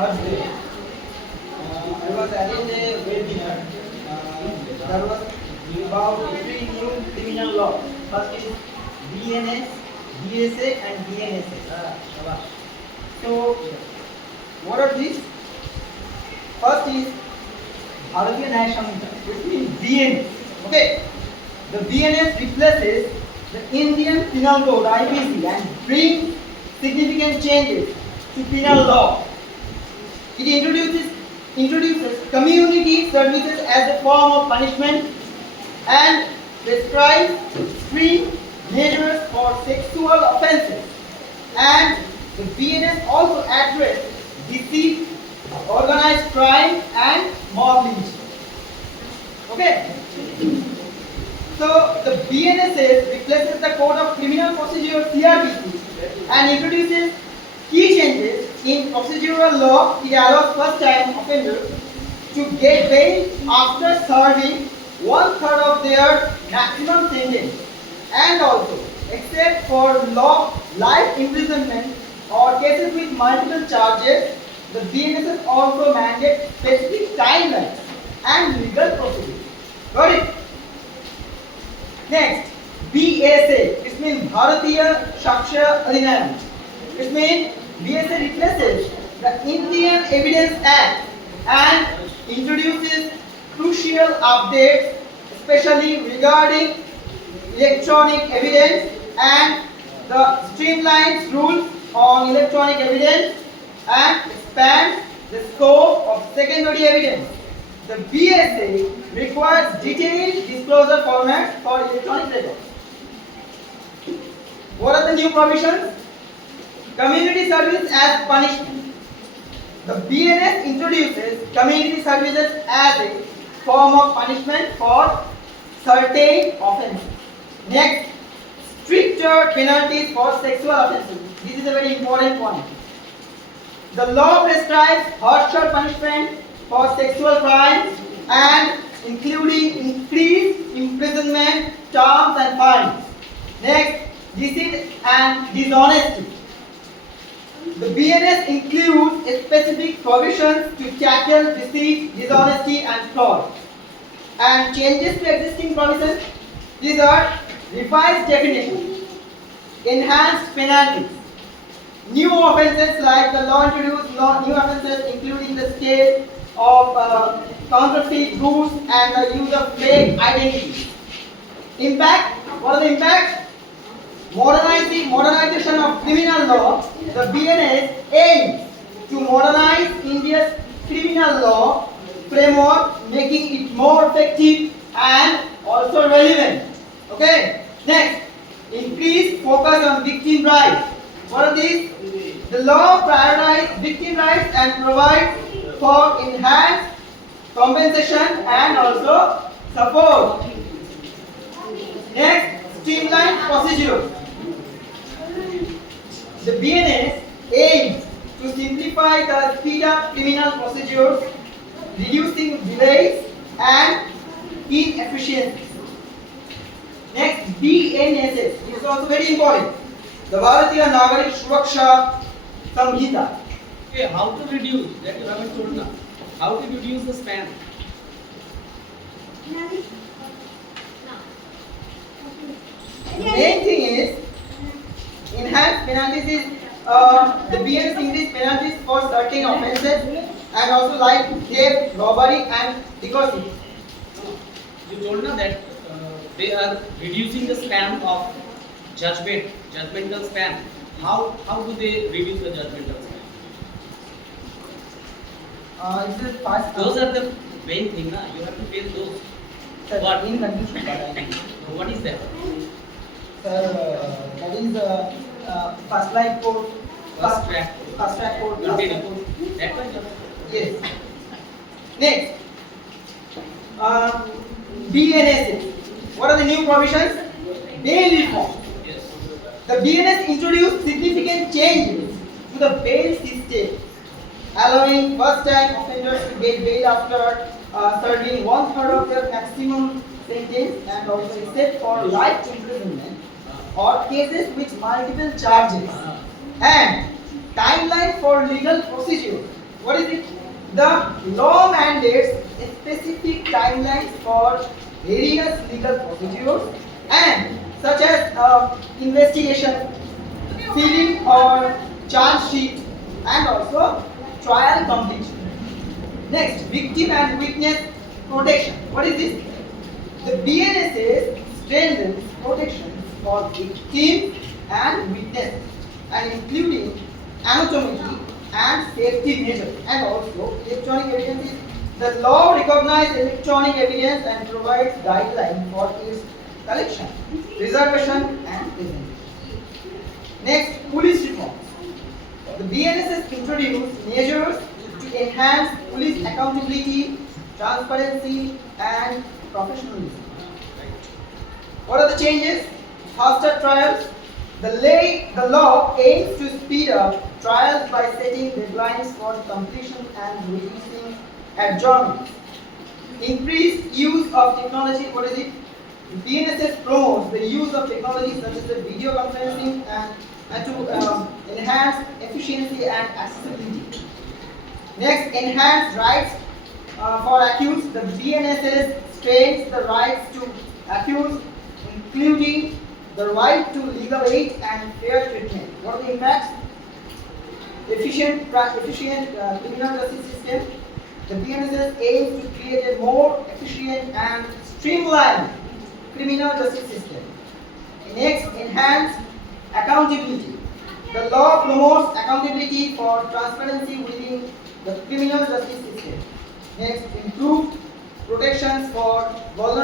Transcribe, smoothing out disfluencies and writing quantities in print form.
Thursday, I was arranged a webinar. There was about three new criminal law. First is BNS, BSA, and BNSA. So, what are these? First is Bharatiya Nyaya Samhita, which means BNS. Okay, the BNS replaces the Indian Penal Code (IPC) and brings significant changes to penal law. It introduces community services as a form of punishment and prescribes extreme measures for sexual offences. And the BNS also addresses deceit, organized crime, and mob lynching. Okay. So the BNSS replaces the Code of Criminal Procedure (CRPC) and introduces key changes in procedural law. It allows first-time offenders to get bail after serving 1/3 of their maximum sentence, and also, except for life imprisonment or cases with multiple charges, the BNSS also mandates specific timelines and legal procedures. Got it? Next, BSA, which means Bharatiya Sakshya Adhinayam. Which means BSA replaces the Indian Evidence Act and introduces crucial updates, especially regarding electronic evidence and the streamlines rules on electronic evidence and expands the scope of secondary evidence. The BSA requires detailed disclosure format for electronic records. What are the new provisions? Community service as punishment. The BNS introduces community services as a form of punishment for certain offences. Next, stricter penalties for sexual offences. This is a very important point. The law prescribes harsher punishment for sexual crimes and including increased imprisonment, terms, and fines. Next, deceit and dishonesty. The BNS includes specific provisions to tackle deceit, dishonesty, and fraud. And changes to existing provisions. These are revised definitions, enhanced penalties, new offences like the law introduced new offences including the scale of counterfeit goods and the use of fake identities. Impact. What are the impacts? Modernization of criminal law. The BNS aims to modernize India's criminal law framework, making it more effective and also relevant. Okay. Next, increased focus on victim rights. What are these? The law prioritizes victim rights and provides for enhanced compensation and also support. Next, streamlined procedures. The BNS aims to simplify the speed up criminal procedures, reducing delays and inefficiencies. Next, BNSS. This is also very important. The Bharatiya Nagarik Suraksha Samhita. Okay, how to reduce? That you haven't told now. How to reduce the span? The main thing is enhanced penalties is the BNS increased penalties for certain offences and also like theft, robbery, and decoy. You told now that they are reducing the span of judgmental span. How do they reduce the judgmental span? Those are the main thing, na? You have to tell those. What? In confusion. What is that? That is fast track code. Fast track code. Continue. That one. Yes. Next, BNS. What are the new provisions? Bail reform. Yes. The BNS introduced significant changes to the bail system, allowing first-time offenders to get bail after serving 1/3 of their maximum sentence and also except for life imprisonment or cases with multiple charges. And timeline for legal procedure. What is it? The law mandates specific timelines for various legal procedures and such as investigation, filing or charge sheet, and also trial completion. Next, victim and witness protection. What is this? The BNSS strengthens protections for victims and witnesses, and including anonymity and safety measures, and also electronic evidence. Is the law recognizes electronic evidence and provides guidelines for its collection, preservation, and presentation. Next, police reforms. The BNSS introduced measures to enhance police accountability, transparency, and professionalism. What are the changes? Faster trials. The law aims to speed up trials by setting deadlines for completion and reducing adjournments. Increased use of technology. What is it? BNSS promotes the use of technology such as the video conferencing and to enhance efficiency and accessibility. Next, enhanced rights for accused. The BNSS strengthens the rights to accused, including the right to legal aid and fair treatment. What are the impacts? Efficient criminal justice system. The BNSS aims to create a more efficient and streamlined criminal justice system. Next, enhanced accountability. The law promotes accountability for transparency within the criminal justice system. Next, improved protections for vulnerable